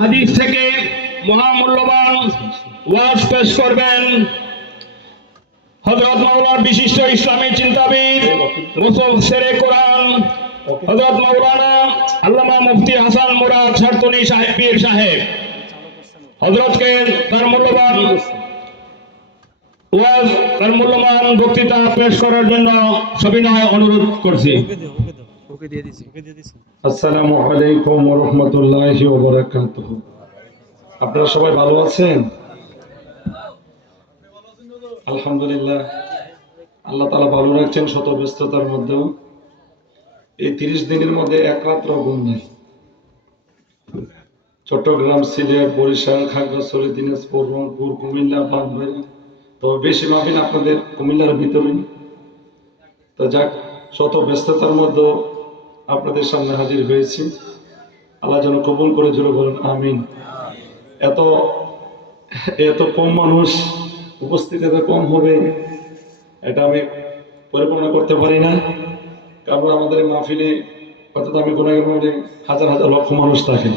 হাদিস থেকে মহামূল্যবান ওয়াজ পেশ করবেন হযরত মাওলানা বিশিষ্ট ইসলামী চিন্তাবিদ মুফাসসিরে কোরআন হযরত মাওলানা আল্লামা মুফতি হাসান মুরাদ শারতুলি সাহেব পীর সাহেব। হযরতকে তার মূল্যবান ওয়াজ তার মূল্যবান বক্তৃতা পেশ করার জন্য সবিনয় অনুরোধ করছি। আসসালামু আলাইকুম ওয়া রাহমাতুল্লাহি ওয়া বারাকাতুহু। আপনারা সবাই ভালো আছেন? আলহামদুলিল্লাহ, আল্লাহ তাআলা ভালো রাখছেন শত ব্যস্ততার মধ্যেও। এই 30 দিনের মধ্যে এক রাত্র ঘুম নাই। চট্টগ্রাম, সিলেট, বরিশাল, খাগড়াছড়ি, দিনাজপুর, রংপুর, কুমিল্লা, বাগবাড়ি, তো বেশি মাহফিল আপনাদের কুমিল্লার ভিতরেই। তো যাক, শত ব্যস্ততার মধ্যে আপনাদের সামনে হাজির হয়েছি। আল্লাহ যেন কবুল করে, জোরে বলেন আমিন। এত কম মানুষ উপস্থিত, এত কম হবে এটা আমি পরিকল্পনা করতে পারি না। কারণ আমাদের মাহফিলে অর্থাৎ আমি গুনাহের মধ্যে হাজার হাজার লক্ষ মানুষ থাকে।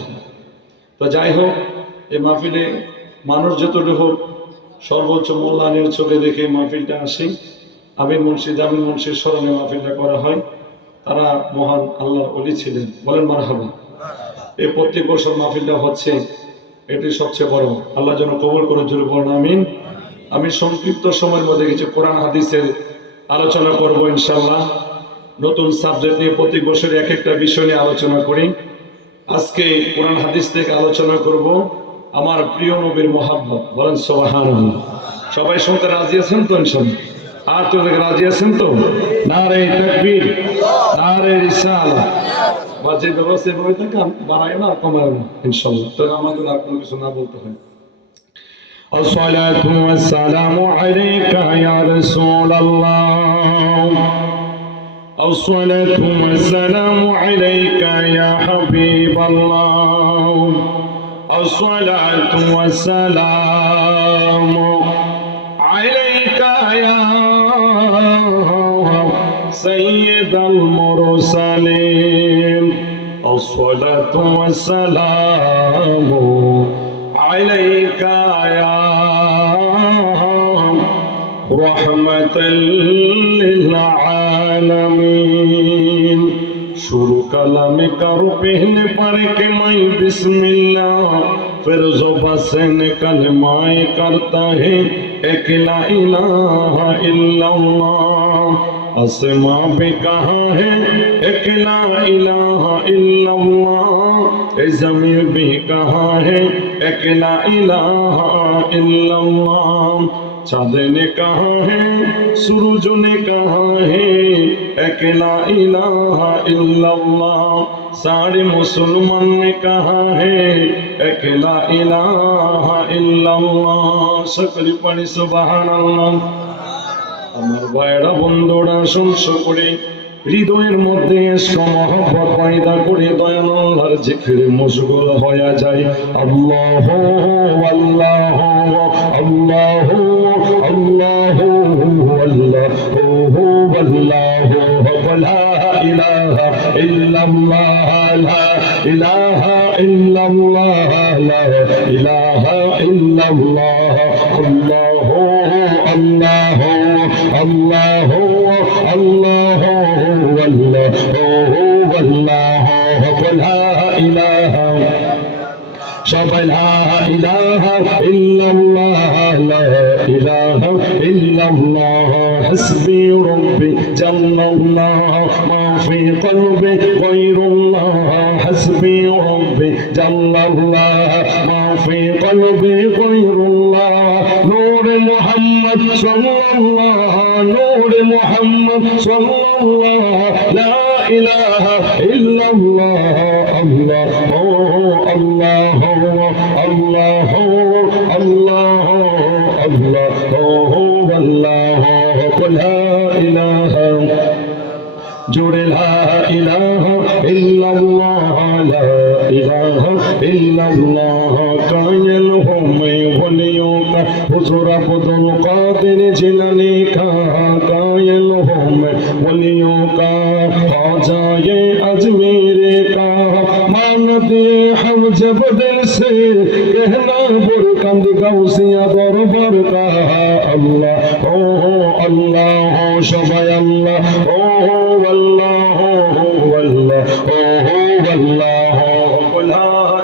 তো যাই হোক, এই মাহফিলে মানুষ যতটুকু হোক সর্বোচ্চ মূল্যায়নের চোখে দেখে মাহফিলটা আসে। আমির মুন্সি, জামিল মুন্সির স্মরণে মাহফিলটা করা হয়। তারা মহান আল্লাহর ওলি ছিলেন, বলেন মারহাবা। এই প্রত্যেক বছর মাহফিলটা হচ্ছে, এটি সবচেয়ে বড়। আল্লাহ যেন কবুল করে, জোরে বলেন আমিন। আমি সংক্ষিপ্ত সময়ের মধ্যে কিছু কোরআন হাদিসের আলোচনা করব ইনশাআল্লাহ। নতুন সাবজেক্ট নিয়ে প্রত্যেক বছর এক একটা বিষয় নিয়ে আলোচনা করি। আজকে কোরআন হাদিস থেকে আলোচনা করব আমার প্রিয় নবীর মহাব্বত, বলেন সুবহানাল্লাহ। সবাই শুনতে রাজি আছেন তো ইনশাআল্লাহ? আর তো রাজি আছেন তো? নারে তাকবীর, নারে রিসালাহ। বাজে ব্যবস্থা বলে থাকে, বাড়ায় না কমায় না ইনশাআল্লাহ। তো আমাদের আর কোনো কিছু না বলতে হয়। আসসালাতু ওয়াসসালামু আলাইকা ইয়া রাসূলুল্লাহ, আসসালাতু ওয়াসসালামু আলাইকা ইয়া হাবিবাল্লাহ, আসসালাতু ওয়াসসালামু আলাইকা ইয়া সাইয়্যিদাল মুরসালিন, আসসালাতু ওয়াসসালামু আলাইকা ইয়া রাহমাতাল লিল আলামিন। शुरू कलाम करो पहले पढ़ के मैं बिस्मिल्लाह, फिर ज़ुबान से निकल माए करता है एक ला इलाहा इल्लल्लाह। आसमां भी कहा है एक ला इलाहा इल्लल्लाह, ज़मीन भी कहा है एक ला इलाहा इल्लल्लाह। चाँद ने कहा है, सूरज ने कहा है एक ला इलाहा इल्लल्लाह। सारे मुसलमान ने कहा है एक ला इलाहा इल्लल्लाह। সকলে পড়ি সুবহানাল্লাহ। আমার ভাইরা বন্ধুরা, শুনছো করে হৃদয়ের মধ্যে ইশক মহব্বত পয়দা করে দয়াল আল্লাহর জিকিরে মশগুল হয়ে যায়। আল্লাহু আল্লাহু আল্লাহু আল্লাহু আল্লাহু আল্লাহু লা ইলাহা ইল্লাল্লাহ, লা ইলাহা ইল্লাল্লাহ, লা ইলাহা ইল্লাল্লাহ। আল্লাহু আল্লাহু আল্লাহু আল্লাহু আল্লাহু আল্লাহু লা ইলাহা, সবাই লা ইলাহা ইল্লাল্লাহ, লা ইলাহা ইল্লাল্লাহ। হাসবি রাব্বি জাল্লাল্লাহ, মা ফি কলবি গায়রুল্লাহ। হাসবি রাব্বি জাল্লাল্লাহ, মা ফি কলবি গায়রুল্লাহ। নূর মুহাম্মদ সাল্লাল্লাহ, নূর মুহাম্মদ সাল্লাল্লাহ, লা ইলাহা ইল্লাল্লাহ। আল্লাহু আল্লাহু আল্লাহু আল্লাহু আল্লাহু আল্লাহু লা ইলাহা, জোরে লা ইলাহা ইল্লাল্লাহ, লা ইলাহা ইল্লাল্লাহ। কায়েল হো मैं वलियों का हुजूर अब्दुल कादिर जिलानी का, कायल हो मैं वलियों का ख्वाजा ये अजमेर का। मान दिए हम जब दिल से कहना बुरकंद गौसिया दरबार का अल्लाह हो सबाय अल्लाह ओ अल्लाह ला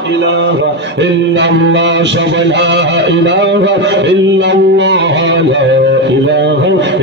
इलाहा इल्लल्लाह सबाय ला इलाहा इल्लल्लाह ला इलाहा